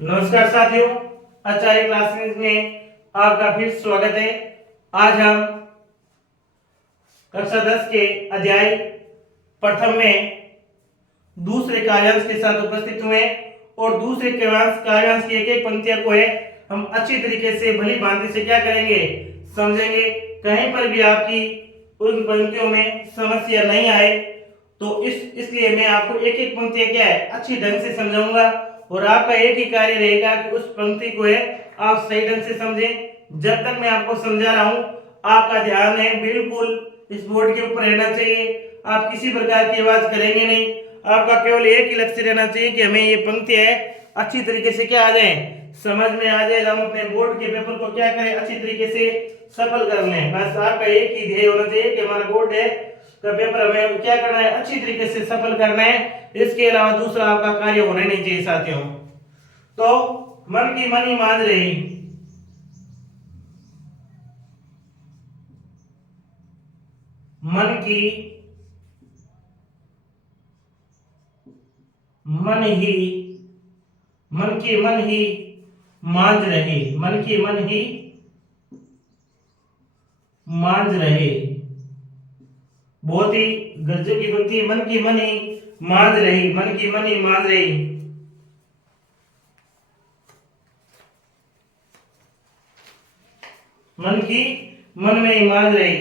नमस्कार साथियों, आचार्य क्लासेस में आपका फिर स्वागत है। आज हम कक्षा 10 के अध्याय प्रथम में दूसरे काव्यांश के साथ उपस्थित हुए और दूसरे काव्यांश की एक एक पंक्तियों को है हम अच्छी तरीके से भली भांति से क्या करेंगे, समझेंगे। कहीं पर भी आपकी उन पंक्तियों में समस्या नहीं आए तो इसलिए मैं आपको एक एक पंक्ति क्या है अच्छी ढंग से समझाऊंगा और आपका एक ही कार्य रहेगा कि उस पंक्ति को है आप सही ढंग से समझें। जब तक मैं आपको समझा रहा हूं आपका ध्यान है बिल्कुल इस बोर्ड के ऊपर रहना चाहिए। आप किसी प्रकार की आवाज करेंगे नहीं, आपका केवल एक ही लक्ष्य रहना चाहिए कि हमें ये पंक्ति है अच्छी तरीके से क्या आ जाए, समझ में आ जाए। हम अपने बोर्ड के पेपर को क्या करें, अच्छी तरीके से सफल कर लें। बस आपका एक ही ध्येय होना चाहिए कि हमारा बोर्ड है का पेपर हमें क्या करना है, अच्छी तरीके से सफल करना है। इसके अलावा दूसरा आपका कार्य होना नहीं चाहिए साथियों। तो मन की मनी मान रही, मन की मन ही मन ही मांझ रहे, मन की मन ही मांझ रहे। बहुत ही गजब की पंक्ति, मन की मन ही मांझ रही, मन की मन ही मांझ रही। मन की मन में ही मांझ रही।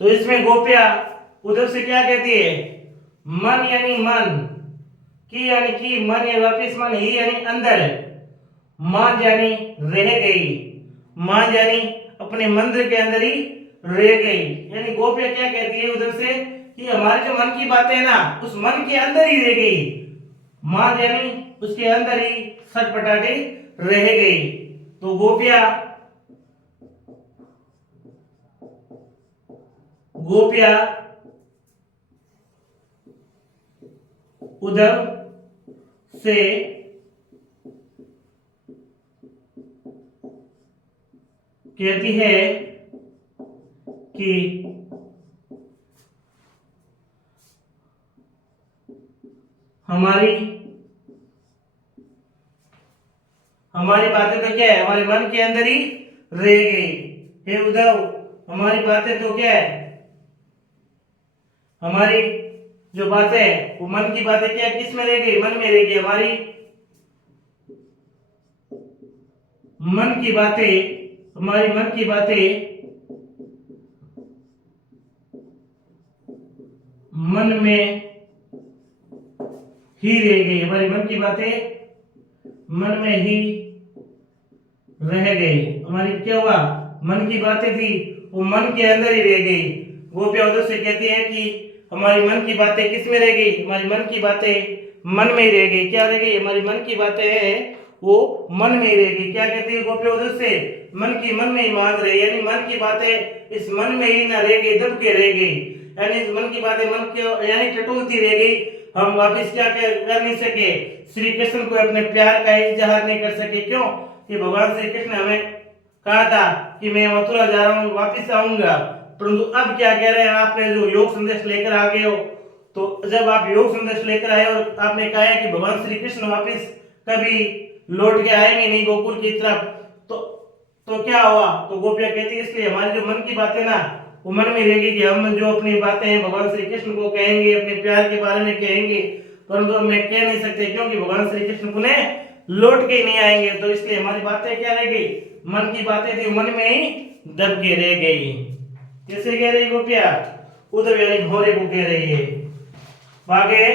तो इसमें गोपिया उधर से क्या कहती है, मन यानी मन, की यानी की, मन या वापिस मन, ही यानी अंदर, मां यानी रह गई, मां यानी अपने मंदिर के अंदर ही रह गई। यानी गोपिया क्या कहती है उधर से कि हमारे जो मन की बातें है ना उस मन के अंदर ही रह गई, मां यानी उसके अंदर ही सटपटाती रह गई। तो गोपिया गोपिया उधर से कहती है कि हमारी हमारी बातें तो क्या है, हमारे मन के अंदर ही रह गई। हे उद्धव, हमारी बातें तो क्या है, हमारी जो बातें है वो मन की बातें क्या किस में रह गई, मन में रह गई। हमारी मन की बातें, हमारी मन की बातें मन में ही रह गई, हमारी मन की बातें मन में ही रह गई। हमारी क्या हुआ, मन की बातें थी वो मन के अंदर ही रह गई। गोपिया उधर से कहती है कि हमारी मन की बातें किस में रह गई, हमारी मन की बातें मन में ही रह गई। क्या रह गई, हमारी मन की बातें है वो मन में ही रह गई। क्या कहती है गोपिया उधर से, मन की मन में ही मांग रही, यानी मन की बातें इस मन में ही ना रह गई, दब के रह गई। यानी इस मन की बातें मन के यानी टटोलती रह गई। हम वापिस क्या कर नहीं सके, श्री कृष्ण को अपने प्यार का इजहार नहीं कर सके। क्यों कि भगवान श्री कृष्ण ने हमें कहा था कि मैं मथुरा जा रहा हूँ वापिस आऊंगा, परंतु अब क्या कह रहे हैं, आपने जो योग संदेश लेकर आ गए हो। तो जब आप योग संदेश लेकर आए और आपने कहा है कि भगवान श्री कृष्ण वापिस कभी लौट के आएंगे नहीं गोकुल की तरफ, तो क्या हुआ। तो गोपिया कहती है इसलिए हमारी जो मन की बातें ना वो मन में रहेगी कि हम जो अपनी बातें हैं भगवान श्री कृष्ण को कहेंगे, अपने प्यार के बारे में कहेंगे, परंतु हम कह नहीं सकते क्योंकि भगवान श्री कृष्ण पुनः लौट के नहीं आएंगे। तो इसलिए हमारी बातें क्या रह गई, मन की बातें थी मन में ही दब के रह गई। कैसे कह रही गोपिया, उद्धव यानी घोड़े को कह रही है। आगे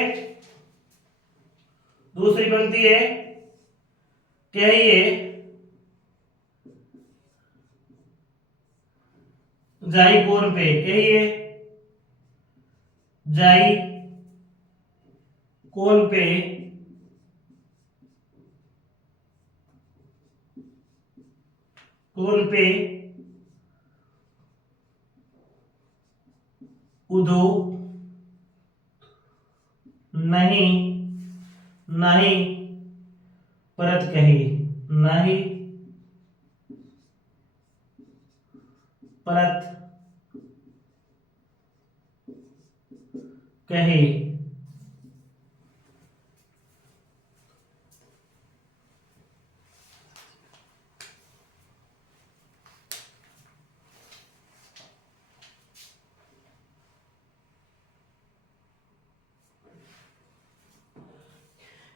दूसरी पंक्ति है, कहिए जाई कौन पे, कहिए जाई कौन पे, कौन पे उदो नहीं नहीं परत कही, नहीं परत कही।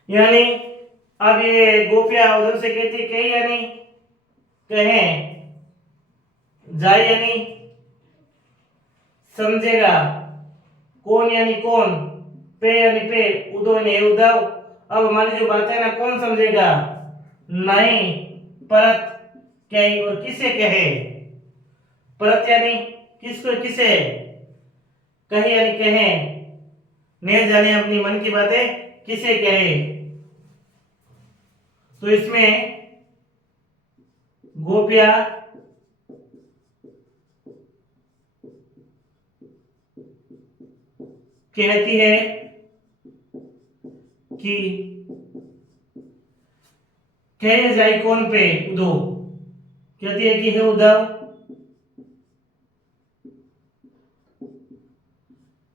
यानी अब ये गोपिया उधर से कहती कहे यानी कहें, जाए यानी समझेगा, कौन यानी कौन, पे यानी पे, उदो यानी उदव। अब हमारी जो बात है ना कौन समझेगा, नहीं, परत कहे और किसे कहे, परत यानी किसको किसे, कहे यानी कहे, ने जाने अपनी मन की बातें किसे कहे। तो इसमें गोपिया कहती है कि कहे जाए कौन पे, उदो, कहती है कि हे उद्धव,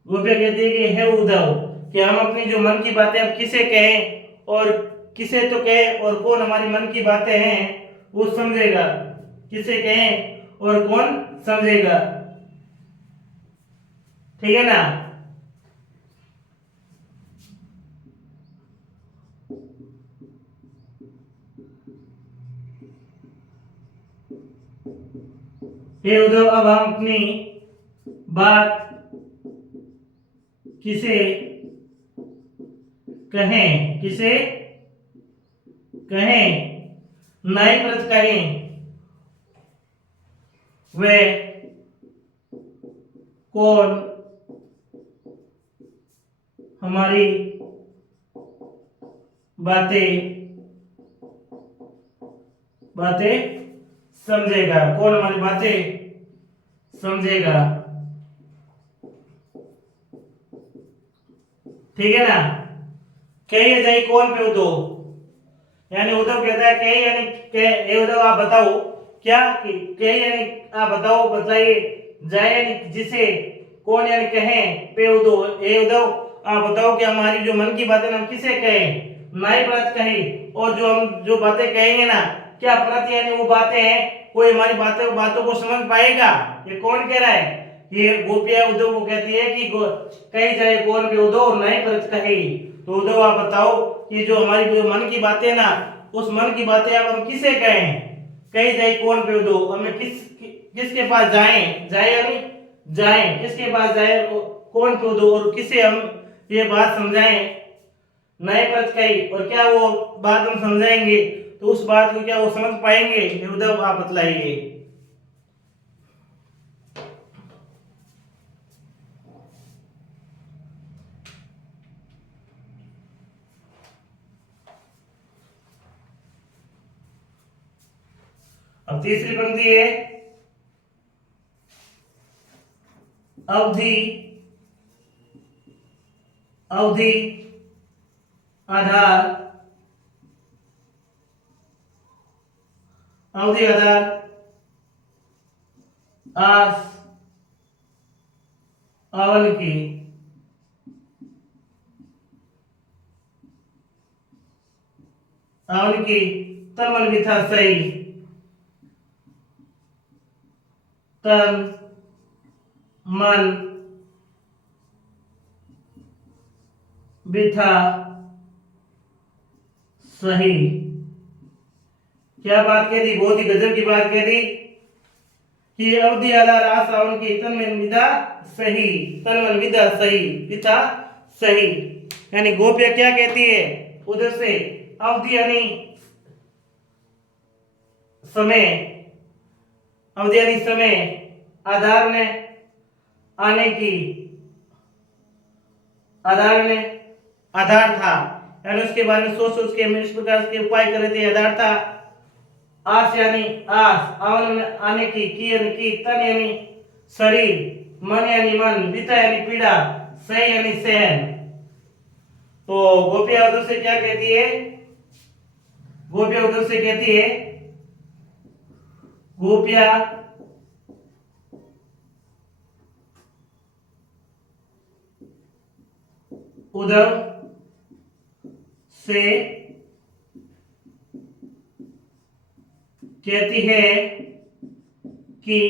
गोपिया कहती है कि हे उद्धव, कि हम अपनी जो मन की बातें अब किसे कहें और किसे तो कहें, और कौन हमारी मन की बातें हैं वो समझेगा, किसे कहें और कौन समझेगा, ठीक है ना। हे उद्धव, अब हम अपनी बात किसे कहें, किसे कहें, नाई प्रत कहें, वे कौन हमारी बातें बातें समझेगा, कौन हमारी बातें समझेगा, ठीक है ना। कहिए जाए कौन पे उद्धव, यानी उद्धव कहता है कही यानी ये उद्धव आप बताओ क्या, कि कही यानी आप बताओ, बतलाइए, जाए यानी जिसे, कौन यानी कहें, पे उद्धव, ये उद्धव आप बताओ कि हमारी जो मन की बातें हम किसे कहें, नाई बात कही, और जो हम जो बातें कहेंगे ना, क्या प्रति यानी वो बातें हैं, कोई हमारी बातों को समझ पाएगा, ये कौन कह रहा है, ये गोपिया उद्धव को कहती है कि कही जाए कौन पे उद्धव और नाई प्रत कही। तो उद्धव आप बताओ कि जो हमारी जो मन की बातें ना, उस मन की बातें अब हम किसे कहें, कही जाए कौन पे दो, हमें किसके पास जाएं, जाए यानी जाएं, किसके पास जाए, कौन पे दो, और किसे हम ये बात समझाएं, नए पद कही, और क्या वो बात हम समझाएंगे तो उस बात को क्या वो समझ पाएंगे, ये उद्धव आप बतलाइए। अब तीसरी पंक्ति है, अवधि अवधि आधार, अवधि आधार आस अवन की, अवन की तमन विथा सही, तन मन बिथा सही। क्या बात कह दी, बहुत ही गजब की बात कह दी कि अवधि आधार आस अवन की तन मन विधा सही, तन मन विधा सही, पिता सही। यानी गोपिया क्या कहती है उधर से, अवधि यानी समय, अवधि यानी समय, आधार ने आने की, आधार ने आधार था, यानी उसके बारे में सोच सोच के हम इस प्रकार के उपाय कर रहे थे, आधार था। आस यानी आस, आवन आने की यानी की, तन यानी शरीर, मन यानी मन, विता यानी पीड़ा, सह यानी सहन। तो गोपिया उधर से क्या कहती है, गोपिया उधर से कहती है, गोपिया उधर से कहती है कि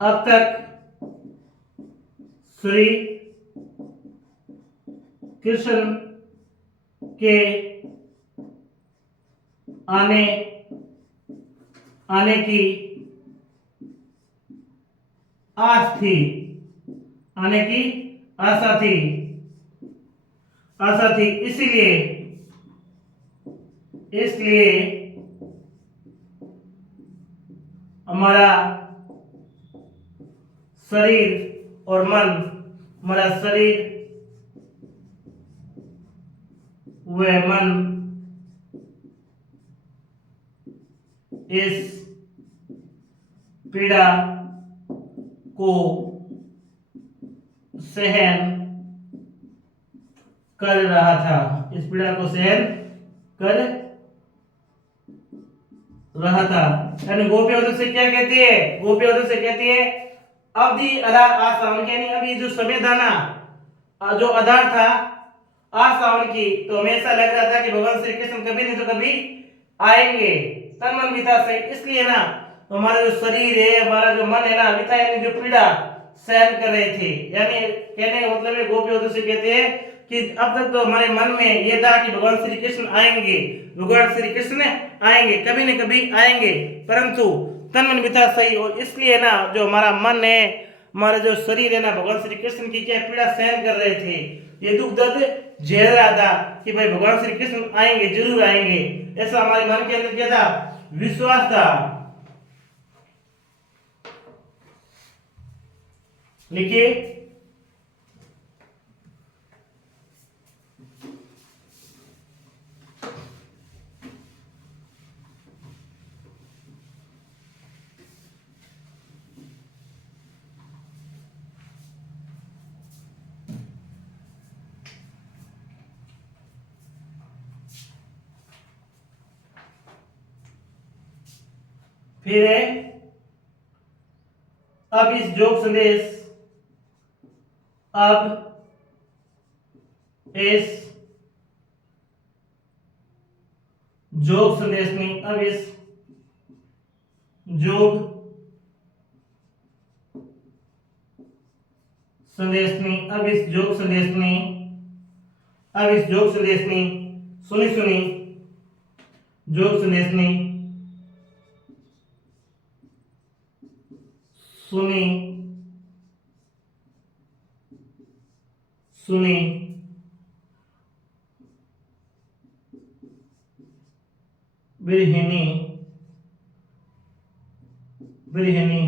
अब तक श्री कृष्ण के आने आने की आस थी, आने की आशा थी, इसीलिए इसलिए हमारा शरीर और मन, हमारा शरीर व मन इस पीड़ा को सहन कर रहा था, इस पीड़ा को सहन कर रहा था। यानी गोप्य उधर से क्या कहती है, गोप्य उधर से कहती है अवधि आधार आसावन, यानी अभी जो समय था ना, जो आधार था आसावन की, तो हमेशा लग रहा था कि भगवान श्री कृष्ण कभी नहीं तो कभी आएंगे, तन मन विता से, इसलिए ना तो हमारा जो शरीर है, हमारा जो मन है ना, विता यानी जो पीड़ा सहन कर रहे थे। यानी कहने का मतलब है गोपी उधर से कहते हैं कि अब तक तो हमारे मन में ये था कि भगवान श्री कृष्ण आएंगे, भगवान श्री कृष्ण आएंगे, कभी न कभी आएंगे, परंतु तन मन विता सही, और इसलिए ना जो हमारा मन है, हमारा जो शरीर है ना, भगवान श्री कृष्ण की क्या पीड़ा सहन कर रहे थे, ये दुख दर्द झेल रहा था कि भाई भगवान श्री कृष्ण आएंगे, जरूर आएंगे, ऐसा हमारे मन के अंदर क्या था, विश्वास था। लिखिए फिर है अब इस जोग संदेश, अब इस जोग संदेश में, अब इस जोग संदेश में, अब इस जोग संदेश में, अब इस जोग संदेश में सुनी सुनी जोग संदेश में सुनी सुनी बिरहिनी बिरहिनी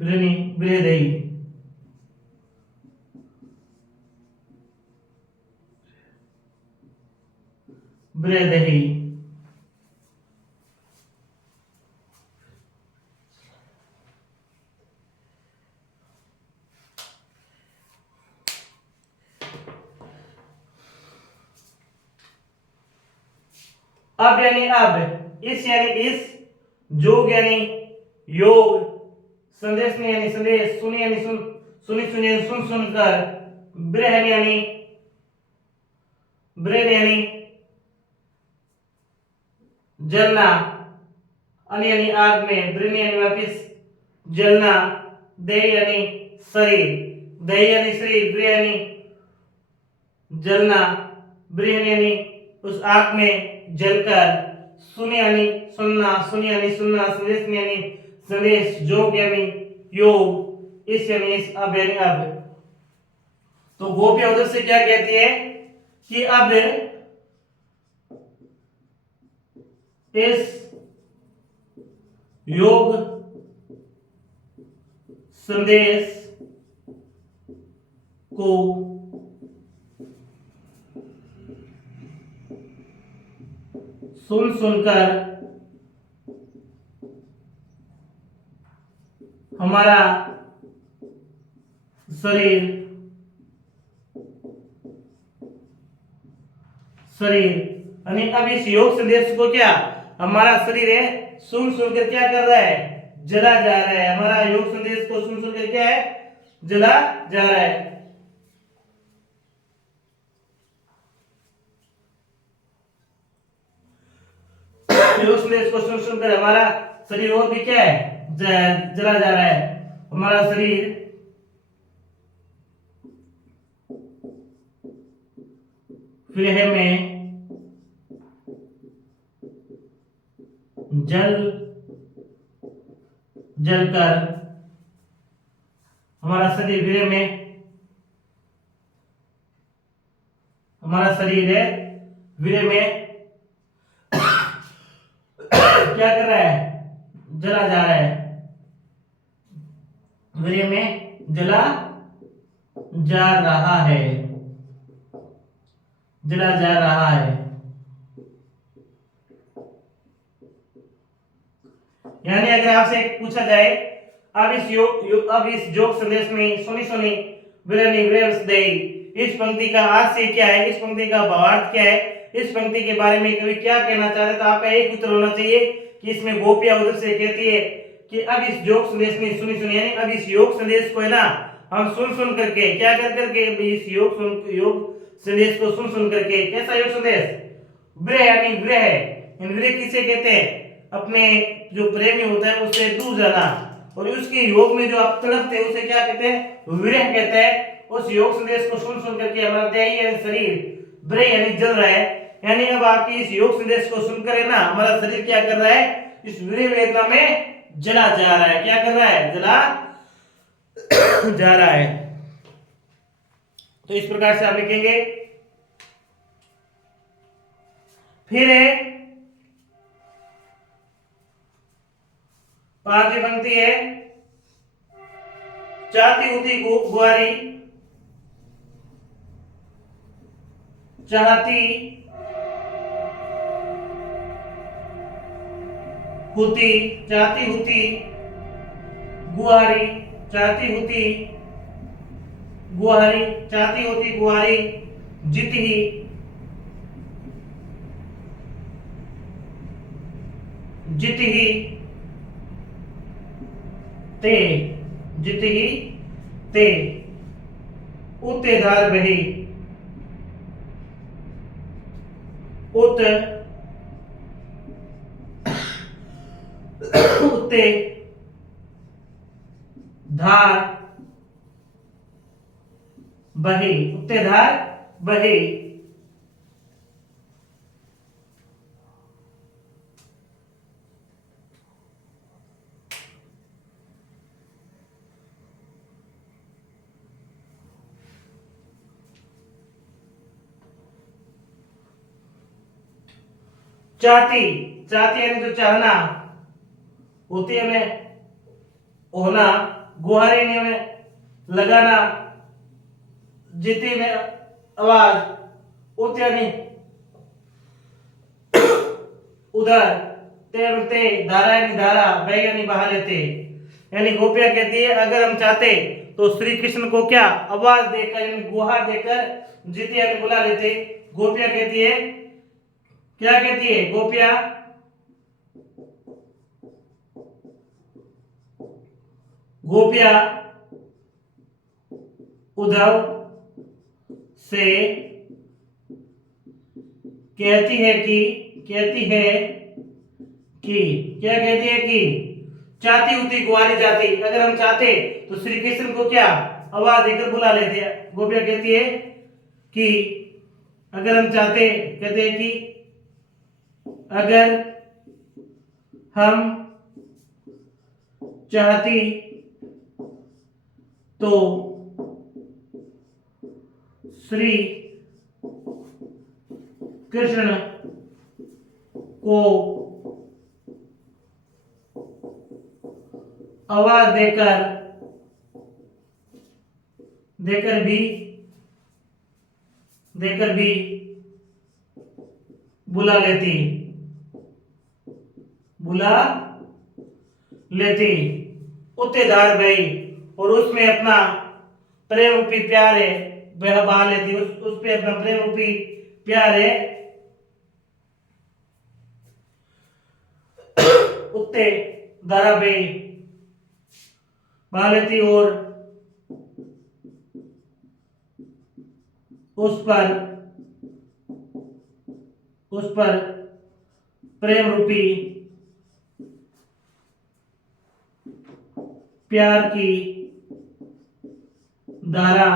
बिरहिनी बिरहदई, बिरहदही, अब यानी अब, इस यानी इस, जोग यानी योग, संदेश में यानी संदेश, सुनी यानी सुन, सुनी सुनी यानी सुन सुनकर, ब्रहण यानी ब्रेन यानी जलना, अन यानी आग में, ब्रेन यानी वापिस जलना, देह यानी शरीर, देह यानी शरीर, ब्रेन यानी जलना, ब्रेन यानी उस आग में जलकर, सुन यानी सुनना, सुन यानी सुनना, संदेश यानी संदेश, जोग यानी योग, इस यानी इस, अब यानी अब। तो गोपिया उधर से क्या कहती है कि अब इस योग संदेश को सुन सुनकर हमारा शरीर यानी अब इस योग संदेश को क्या, हमारा शरीर है सुन सुनकर क्या कर रहा है, जला जा रहा है, हमारा योग संदेश को सुन सुनकर क्या है, जला जा रहा है। योग संदेश को सुन सुनकर हमारा शरीर और भी क्या है, जला जा रहा है, हमारा शरीर विरह में जल जलकर हमारा शरीर विरह में हमारा शरीर है विरह में क्या कर रहा है, जला जा रहा है, विरह में जला जा रहा है, जला जा रहा है। यानी अगर आपसे पूछा जाए अब इस जोक संदेश में सुनी सुनी विरहनी विरह दे, इस पंक्ति का आशय क्या है, इस पंक्ति का भावार्थ क्या है, इस पंक्ति के बारे में कवि क्या कहना चाह रहे, तो आपका एक उत्तर होना चाहिए कि इसमें गोपियां उधर से कहती है कि अब इस जोक संदेश में सुनी सुनी, यानी अब इस योग संदेश को है ना हम सुन सुन करके क्या कर करके इस योग संदेश को सुन सुन करके, कैसा योग संदेश, विरह यानी विरह, विरह किसे कहते हैं, अपने जो प्रेमी होता है उससे दूर जाना, और उसके योग में जो आप तड़पते हैं उसे क्या कहते हैं, विरह कहते हैं। उस योग संदेश को सुन सुन करके हमारा देह यानी शरीर विरह यानी जल रहा है, यानी अब आपकी इस योग संदेश को सुनकर है ना हमारा शरीर क्या कर रहा है, इस विरह वेदना में जला जा रहा है, क्या कर रहा है, जला जा रहा है। तो इस प्रकार से आप लिखेंगे। फिर है पांचवी पंक्ति है, चाहती होती गुआरी, चाहती होती गुहारी, चाहती होती गुहारी, जित ही ते उते धार बही, उते धार बही, उते धार बही। चाहती यानी जो चाहना, होती है हमें होना, गुहारी ने हमें लगाना, जीती में आवाज, उत यानी उधर, ते धारा यानी धारा, बह यानी बहा लेते, यानी गोपियां कहती है अगर हम चाहते तो श्री कृष्ण को क्या आवाज देकर यानी गुहार देकर जीते यानी बुला लेते। गोपियां कहती है, क्या कहती है गोपियां, उद्धव से कहती है कि क्या कहती है कि चाहती होती गुआरी जाती, अगर हम चाहते तो श्री कृष्ण को क्या आवाज देकर बुला लेते। गोपियां कहती है कि अगर हम चाहते, कहते हैं कि अगर हम चाहती तो श्री कृष्ण को आवाज देकर भी बुला लेती उतेदार भाई, और उसमें अपना प्रेम रूपी प्यार है वह बहा लेती, उस पे अपना प्रेम रूपी प्यार है उत्ते दारा बे बहा लेती, और उस पर प्रेम रूपी प्यार की धारा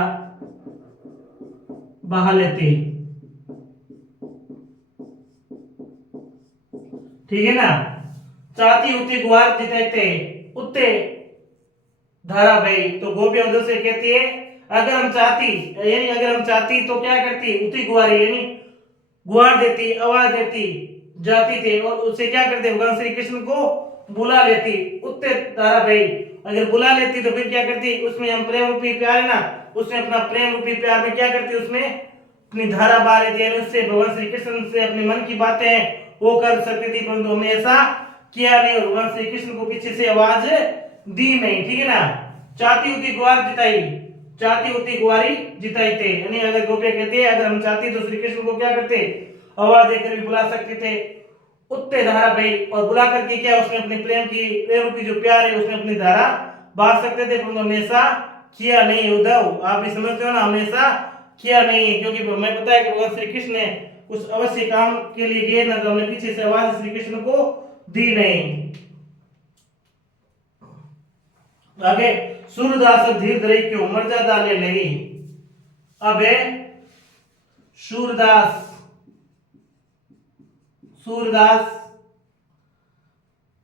बहा लेती। ठीक है ना। चाहती उतनी गुहार जिताते उतने धारा भाई। तो गोपियां उधर से कहती है अगर हम चाहती, यानी अगर हम चाहती तो क्या करती, उतनी गुहारी यानी गुहार देती, आवाज देती जाती थी और उससे क्या करते भगवान श्री कृष्ण को बुला लेती उतने धारा भाई। अगर बुला लेती तो फिर क्या करती, उसमें हम प्रेम रूपी प्यार है ना, उसमें अपना प्रेम रूपी प्यार में क्या करती, उसमें अपनी धारा बहा लेती है, उससे भगवान श्री कृष्ण से अपने मन की बातें हैं वो कर सकती थी, परंतु हमने ऐसा किया नहीं और भगवान श्री कृष्ण को पीछे से आवाज दी नहीं। ठीक है ना। चाहती होती गुहार जिताई, चाहती होती गुहारी जिताई थे, यानी अगर गोपियां कहती है अगर हम चाहती तो श्री कृष्ण को क्या करते, आवाज देकर भी बुला सकते थे उत्ते धारा भाई। और बुला करके क्या उसमें अपने प्रेम की, प्रेम रूपी जो प्यार है उसमें अपनी धारा बहा सकते थे, परंतु हमेशा किया नहीं। उद्धव आप भी समझते हो ना, हमेशा किया नहीं, क्योंकि हमें पता है कि भगवान श्री कृष्ण ने उस अवश्य काम के लिए गए ना, तो हमने पीछे से आवाज श्री कृष्ण को दी नहीं। आगे सूरदास धीर धरे क्यों मर्यादा ले नहीं। अब है सूरदास, सूरदास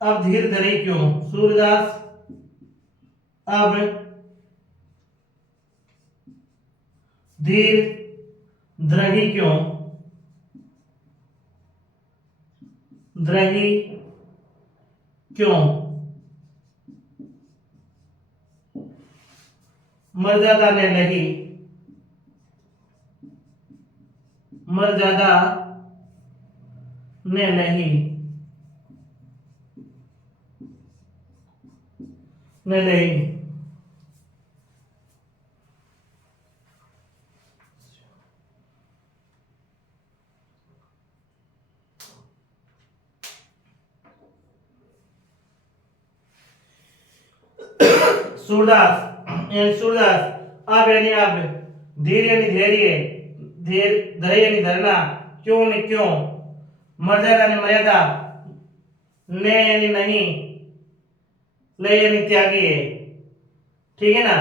अब धीर धरे क्यों, सूरदास अब धीर द्रही क्यों, द्रही क्यों, मर्यादा ने नहीं, मर्यादा ने नहीं, ने नहीं। सूरदास यानी सूरदास अब यानी अब, धीर यानी धैर्य, धीर धैर्य यानी धरना, क्यों ने क्यों, मर्यादा ने मर्यादा, ने यानी नहीं, ले यानी त्यागी है। ठीक है ना।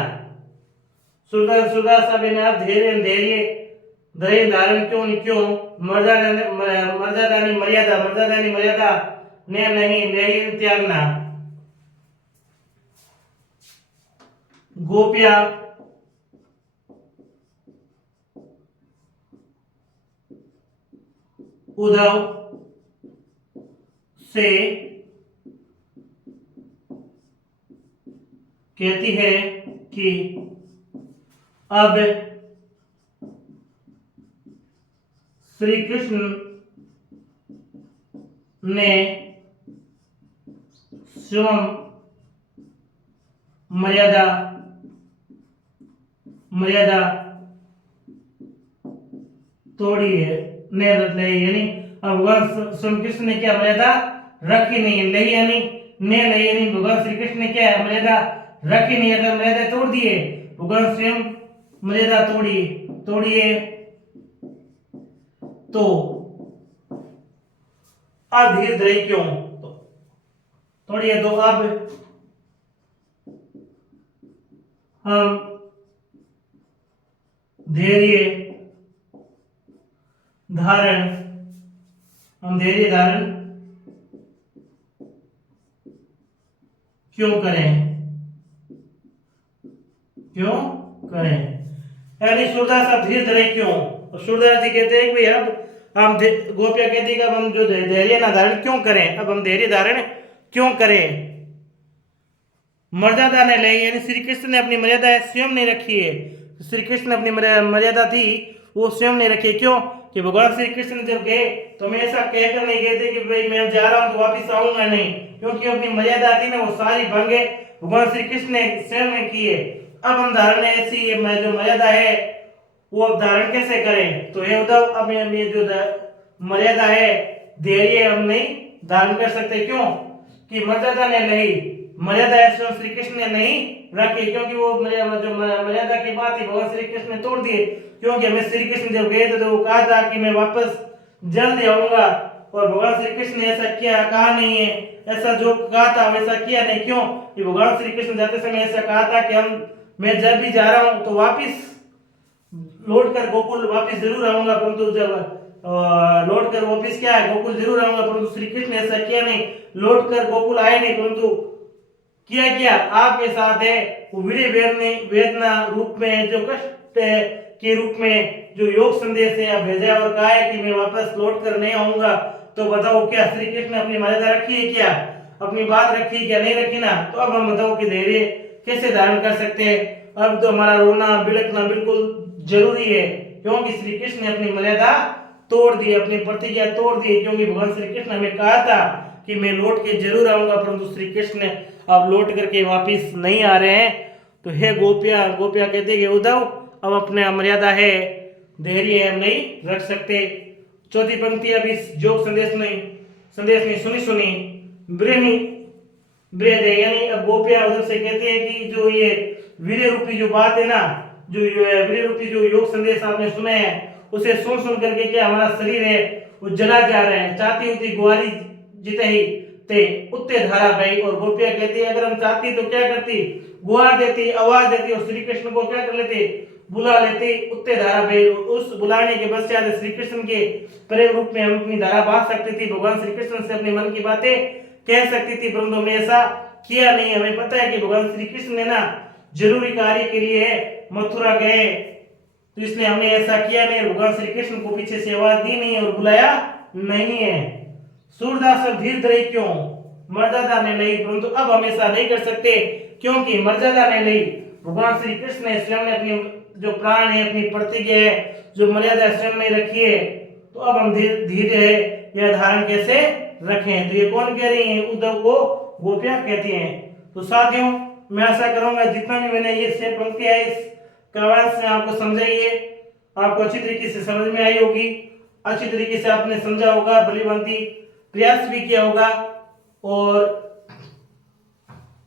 सूरदास, सूरदास अब यानी अब, धैर्य धैर्य, धैर्य धारण, क्यों ने क्यों, मर्यादा ने मर्यादा ने मर्यादा, मर्यादा ने मर्यादा, ने नहीं, नहीं त्यागना। गोपियां उद्धव से कहती है कि अब श्री कृष्ण ने स्वयं मर्यादा, मर्यादा तोड़ी है, ने नहीं, यानी अब भगवान श्री कृष्ण ने क्या मर्यादा रखी नहीं है, नहीं यानी ने नहीं, यानी भगवान श्री कृष्ण ने क्या है मर्यादा रखी नहीं। अगर मर्यादा तोड़ दिए, भगवान स्वयं मर्यादा तोड़ी, तोड़िए तो अब धीरे धीरे क्यों, तोड़िए तो अब हम धैर्य धारण, हम धैर्य धारण क्यों करें, क्यों करें, यानी सूरदास आप धीरे धीरे क्यों। सूरदास जी कहते हैं कि अब हम, गोपियां कहती है कि अब हम जो धैर्य ना धारण क्यों करें, अब हम धैर्य धारण क्यों करें। मर्यादा ने नहीं, यानी श्री कृष्ण ने अपनी मर्यादा स्वयं नहीं रखी है, श्री कृष्ण अपनी मर्यादा थी वो स्वयं नहीं रखी। क्यों कि भगवान श्री कृष्ण जब गए तो मैं ऐसा कहकर नहीं गए थे कि भाई मैं जा रहा हूं तो वापिस आऊंगा, नहीं, क्योंकि अपनी मर्यादा थी ना वो सारी भंगे भगवान श्री कृष्ण ने स्वयं ने की है। अब हम धारण ऐसी जो मर्यादा है वो अब धारण कैसे करें, तो ये उद्धव अब ये जो मर्यादा है धैर्य हम नहीं धारण कर सकते। क्यों कि मर्यादा ने नहीं, मर्यादा स्वयं श्री कृष्ण ने नहीं रखी, क्योंकि वो जो मर्यादा की बात थी भगवान श्री कृष्ण ने तोड़ दिए। क्योंकि हमें श्री कृष्ण जब गए थे तो वो कहा था कि मैं वापस जल्दी आऊंगा, और भगवान श्री कृष्ण ने ऐसा किया कहा नहीं है, ऐसा जो कहा था वैसा किया नहीं। क्यों कि भगवान श्री कृष्ण जाते समय ऐसा कहा था कि हम, मैं जब भी जा रहा हूं तो वापिस लौट कर गोकुल वापिस जरूर आऊंगा, परंतु जब लौट कर वापिस क्या है गोकुल जरूर आऊंगा, परंतु श्री कृष्ण ने ऐसा किया नहीं, लौट कर गोकुल आए नहीं, परंतु किया क्या आपके साथ है वो वीर वेदना रूप में जो कष्ट के रूप में जो योग संदेश है भेजा और कहा है कि मैं वापस लौट कर नहीं आऊंगा। तो बताओ क्या श्री कृष्ण ने अपनी मर्यादा रखी है, क्या अपनी बात रखी है क्या, नहीं रखी ना। तो अब हम बताओ कि धैर्य कैसे धारण कर सकते हैं। अब तो हमारा रोना बिलखना बिल्कुल जरूरी है, क्योंकि श्री कृष्ण ने अपनी मर्यादा तोड़ दी, अपनी प्रतिज्ञा तोड़ दी, क्योंकि भगवान श्री कृष्ण ने हमें कहा था कि मैं लौट के जरूर आऊंगा, परंतु श्री कृष्ण ने अब लौट करके वापिस नहीं आ रहे हैं। तो हे गोपिया गोपिया कहते कि उद्धव अब अपने मर्यादा है, धैर्य हम नहीं रख सकते। चौथी पंक्ति अब इस जोग संदेश में सुनी ब्रह्मी ब्रेद है, यानी अब गोपिया उधर से कहते हैं कि जो ये वीर्य रूपी जो बात है ना, जो वीर्य रूपी जो योग संदेश आपने सुने हैं उसे सुन करके क्या हमारा शरीर है वो जला जा रहा है। चाहती होती ग्वारी जीते ही ते उत्ते धारा भाई। और गोपिया कहती है अगर हम चाहती तो क्या करती, गुहार देती, आवाज देती और श्री कृष्ण को क्या कर लेते, बुला लेते उत्ते धारा भाई। उस बुलाने के पश्चात श्री कृष्ण के प्रेम रूप में हम अपनी धारा बांध सकती थी, भगवान श्री कृष्ण से अपने मन की बातें कह सकती थी, परंतु हमने ऐसा किया नहीं। हमें पता है कि भगवान श्री कृष्ण ने ना जरूरी कार्य के लिए मथुरा गए, तो इसलिए हमने ऐसा किया नहीं, भगवान श्री कृष्ण को पीछे से आवाज दी नहीं और बुलाया नहीं है। सूरदास धीर धरे क्यों, मर्यादा ने नहीं, परंतु अब हम ऐसा नहीं कर सकते, क्योंकि मर्यादा ने नहीं, भगवान श्री कृष्ण ने स्वयं ने अपनी जो प्राण है, अपनी प्रतिज्ञा है, जो मर्यादा स्वयं ने रखी है, तो अब हम धीरे यह धारण कैसे रखें। तो ये कौन कह रही है, उद्धव को गोपियां कहती हैं। तो साथियों मैं आशा करूंगा जितना भी मैंने ये 6 पंक्तियां इस कवायद से आपको समझाई है, आपको अच्छी तरीके से समझ में आई होगी, अच्छी तरीके से आपने समझा होगा, भलीभांति प्रयास भी किया होगा। और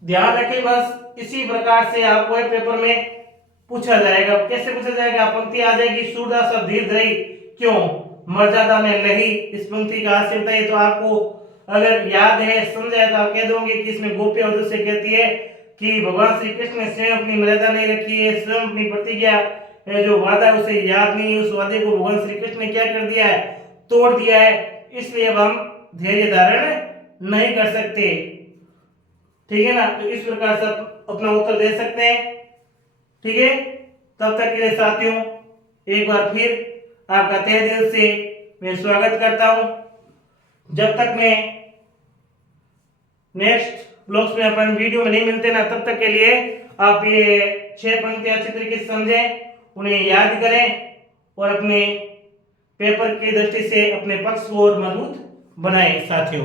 ध्यान रखें बस इसी प्रकार से आपको पेपर में पूछा जाएगा। कैसे पूछा जाएगा, पंक्ति आ जाएगी सूरदास अब धीर धरी क्यों, मर्यादा में लही, इस पंक्ति का आशय बताइए। तो आपको अगर याद है समझ आए तो आप कह दोगे कि इसमें गोपियां उद्धव से कहती है कि भगवान श्री कृष्ण ने स्वयं अपनी मर्यादा नहीं रखी है, स्वयं अपनी प्रतिज्ञा जो वादा उसे याद नहीं है, उस वादे को भगवान श्री कृष्ण ने क्या कर दिया है, तोड़ दिया है, इसलिए अब हम धैर्य धारण नहीं कर सकते। ठीक है ना। तो इस प्रकार से अपना उत्तर दे सकते हैं। ठीक है, तब तक के लिए साथियों एक बार फिर आपका तहे दिल से मैं स्वागत करता हूं। जब तक मैं नेक्स्ट ब्लॉग्स में अपन वीडियो में नहीं मिलते ना, तब तक के लिए आप ये 6 पंक्तियां अच्छी तरीके से समझें, उन्हें याद करें और अपने पेपर की दृष्टि से अपने पक्ष को और मजबूत बनाएं साथियों।